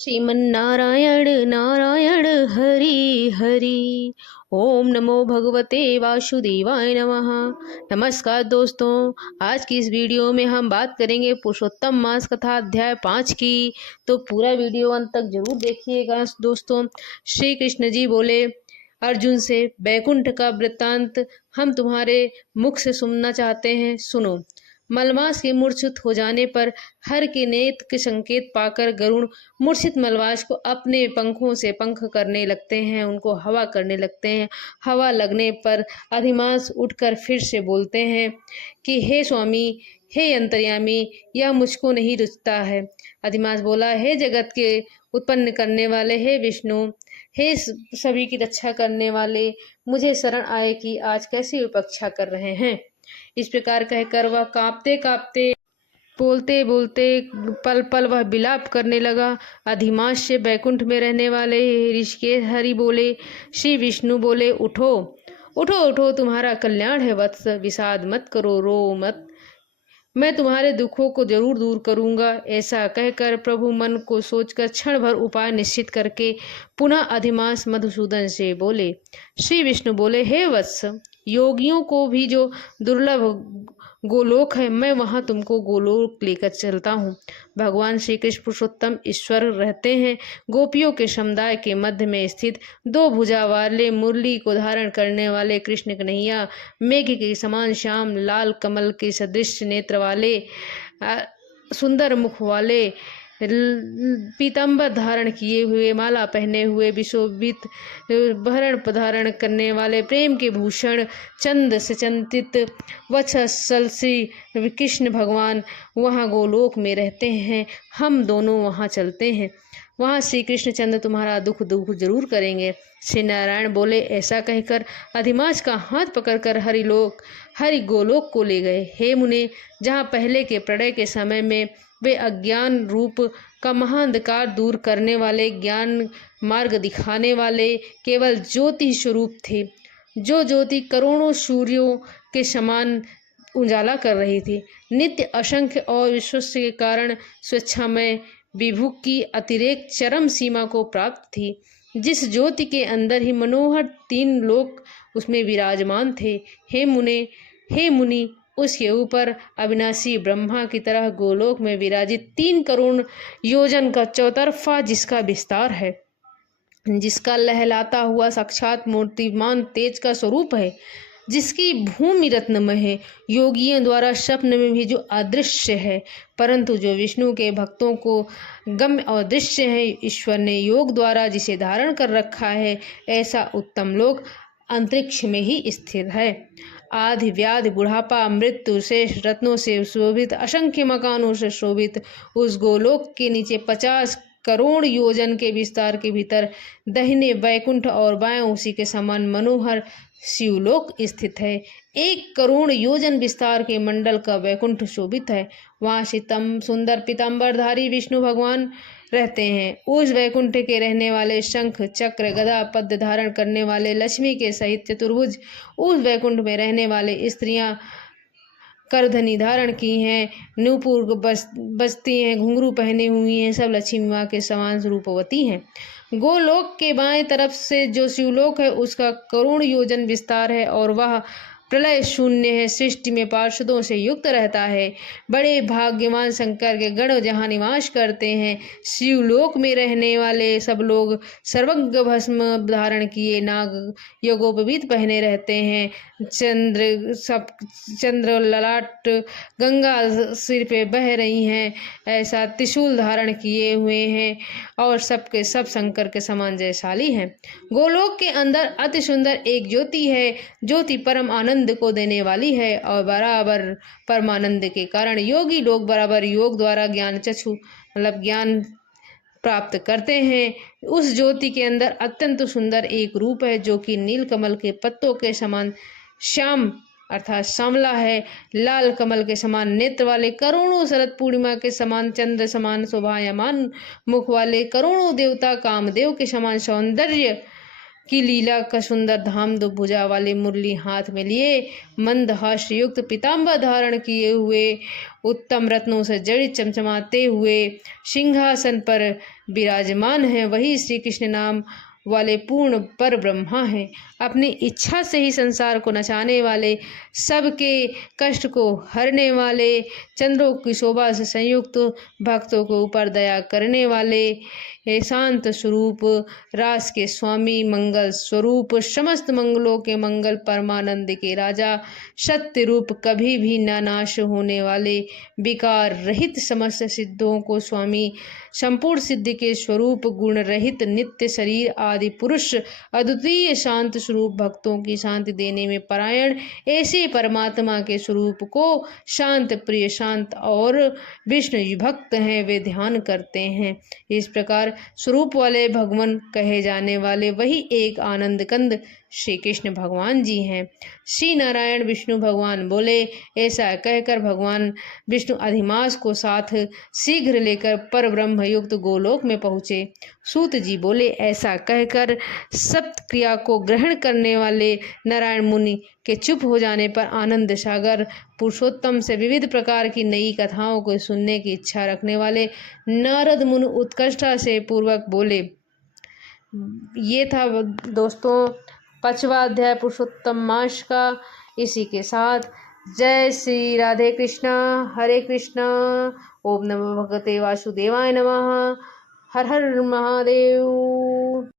श्रीमन्नारायण नारायण हरि हरि। ओम नमो भगवते वासुदेवाय नमः। नमस्कार दोस्तों, आज की इस वीडियो में हम बात करेंगे पुरुषोत्तम मास कथा अध्याय 5 की। तो पूरा वीडियो अंत तक जरूर देखिएगा दोस्तों। श्री कृष्ण जी बोले अर्जुन से, बैकुंठ का वृत्तांत हम तुम्हारे मुख से सुनना चाहते हैं, सुनो। मलमास के मूर्छित हो जाने पर हर के नेत्र के संकेत पाकर गरुण मूर्छित मलमास को अपने पंखों से पंख करने लगते हैं, उनको हवा करने लगते हैं। हवा लगने पर अधिमास उठकर फिर से बोलते हैं कि हे स्वामी, हे अंतर्यामी, यह मुझको नहीं रुचता है। अधिमास बोला, हे जगत के उत्पन्न करने वाले, हे विष्णु, हे सभी की रक्षा करने वाले, मुझे शरण आए कि आज कैसी उपेक्षा कर रहे हैं। इस प्रकार कहकर वह कांपते कांपते बोलते बोलते पल पल वह विलाप करने लगा। अधिमास से बैकुंठ में रहने वाले ऋषिकेश हरि बोले, श्री विष्णु बोले, उठो उठो उठो, तुम्हारा कल्याण है वत्स, विषाद मत करो, रो मत, मैं तुम्हारे दुखों को जरूर दूर करूंगा। ऐसा कहकर प्रभु मन को सोचकर क्षण भर उपाय निश्चित करके पुनः अधिमास मधुसूदन से बोले। श्री विष्णु बोले, हे वत्स, योगियों को भी जो दुर्लभ गोलोक है, मैं वहां तुमको गोलोक लेकर चलता हूँ। भगवान श्री कृष्ण पुरुषोत्तम ईश्वर रहते हैं गोपियों के समुदाय के मध्य में स्थित। दो भुजा वाले मुरली को धारण करने वाले कृष्ण कन्हैया मेघ के समान श्याम लाल कमल के सदृश नेत्र वाले, सुंदर मुख वाले, पीताम्बर धारण किए हुए, माला पहने हुए, विशोभित भरण धारण करने वाले, प्रेम के भूषण चंद से चंदित वत्सल श्री कृष्ण भगवान वहाँ गोलोक में रहते हैं। हम दोनों वहाँ चलते हैं, वहाँ श्री कृष्ण चंद्र तुम्हारा दुख दूर जरूर करेंगे। श्री नारायण बोले। ऐसा कहकर अधिमास का हाथ पकड़कर हरि गोलोक को ले गए। हे मुने, जहाँ पहले के प्रलय के समय में वे अज्ञान रूप का महाअंधकार दूर करने वाले, ज्ञान मार्ग दिखाने वाले केवल ज्योति स्वरूप थे, जो ज्योति करोड़ों सूर्यों के समान उजाला कर रही थी, नित्य असंख्य और विश्वास के कारण स्वेच्छामय विभु की अतिरेक चरम सीमा को प्राप्त थी, जिस ज्योति के अंदर ही मनोहर तीन लोक उसमें विराजमान थे। हे मुनि, उसके ऊपर अविनाशी ब्रह्मा की तरह गोलोक में विराजित 3 करोड़ योजन का चौतरफा जिसका विस्तार है, जिसका लहलाता हुआ साक्षात मूर्तिमान तेज का स्वरूप है, जिसकी भूमि रत्नमय है, योगियों द्वारा स्वप्न में भी जो अदृश्य है, परंतु जो विष्णु के भक्तों को गम्य और दृश्य है, ईश्वर ने योग द्वारा जिसे धारण कर रखा है, ऐसा उत्तम लोक अंतरिक्ष में ही स्थिर है। आदि व्याधि बुढ़ापा मृत्यु शेष रत्नों से शोभित, असंख्य मकानों से शोभित उस गोलोक के नीचे 50 करोड़ योजन के विस्तार के भीतर दाहिने वैकुंठ और बाएं उसी के समान मनोहर शिवलोक स्थित है। 1 करोड़ योजन विस्तार के मंडल का वैकुंठ शोभित है। वहाँ शीतम सुंदर पीताम्बरधारी विष्णु भगवान रहते हैं। उस वैकुंठ के रहने वाले शंख चक्र गदा पद्म धारण करने वाले लक्ष्मी के सहित चतुर्भुज, उस वैकुंठ में रहने वाले स्त्रियां करधनी धारण की हैं, नूपुर बजती हैं, घुंघरू पहने हुई हैं, सब लक्ष्मी माँ के समान रूपवती हैं। गोलोक के बाएं तरफ से जो शिवलोक है, उसका करोड़ योजन विस्तार है और वह प्रलय शून्य है, सृष्टि में पार्षदों से युक्त रहता है। बड़े भाग्यवान शंकर के गण जहाँ निवास करते हैं। शिवलोक में रहने वाले सब लोग सर्वज्ञ भस्म धारण किए, नाग यज्ञोपवीत पहने रहते हैं। चंद्र ललाट गंगा सिर पे बह रही हैं, ऐसा त्रिशूल धारण किए हुए हैं और सबके सब शंकर के समान जयशाली हैं। गोलोक के अंदर अति सुंदर एक ज्योति है, ज्योति परम आनंद को देने वाली है और बराबर परमानंद के कारण योगी लोग बराबर योग द्वारा ज्ञान चक्षु मतलब ज्ञान प्राप्त करते हैं। उस ज्योति के अंदर अत्यंत सुंदर एक रूप है, जो कि नील कमल के पत्तों के समान श्याम अर्थात सांवला है, लाल कमल के समान नेत्र वाले, करोड़ों शरद पूर्णिमा के समान चंद्र समान शोभायमान मुख वाले, करोड़ों देवता कामदेव के समान सौंदर्य की लीला का सुंदर धाम दो भुजा वाले मुरली हाथ में लिए मंदहास युक्त पीताम्बर धारण किए हुए उत्तम रत्नों से जड़ित चमचमाते हुए सिंहासन पर विराजमान है, वही श्री कृष्ण नाम वाले पूर्ण पर ब्रह्मा हैं। अपनी इच्छा से ही संसार को नचाने वाले, सबके कष्ट को हरने वाले, चंद्रों की शोभा से संयुक्त भक्तों के ऊपर दया करने वाले, शांत स्वरूप, रास के स्वामी, मंगल स्वरूप, समस्त मंगलों के मंगल, परमानंद के राजा, सत्य रूप, कभी भी न नाश होने वाले, विकार रहित, समस्त सिद्धों को स्वामी, संपूर्ण सिद्धि के स्वरूप, गुण रहित, नित्य शरीर आदि पुरुष, अद्वितीय शांत स्वरूप, भक्तों की शांति देने में परायण, ऐसे परमात्मा के स्वरूप को शांत प्रिय, शांत और विष्णु भक्त हैं वे ध्यान करते हैं। इस प्रकार स्वरूप वाले भगवान कहे जाने वाले वही एक आनंद कंद श्री कृष्ण भगवान जी हैं। श्री नारायण विष्णु भगवान बोले, ऐसा कहकर भगवान विष्णु अधिमास को साथ शीघ्र लेकर पर ब्रह्म युक्त गोलोक में पहुँचे। सूत जी बोले, ऐसा कहकर सप्त क्रिया को ग्रहण करने वाले नारायण मुनि के चुप हो जाने पर आनंद सागर पुरुषोत्तम से विविध प्रकार की नई कथाओं को सुनने की इच्छा रखने वाले नारद मुनि उत्कृष्टता से पूर्वक बोले। ये था दोस्तों 5वां अध्याय पुरुषोत्तम मास का। इसी के साथ जय श्री राधे कृष्णा, हरे कृष्णा। ओम नमो भगवते वासुदेवाय नमः। हर हर महादेव।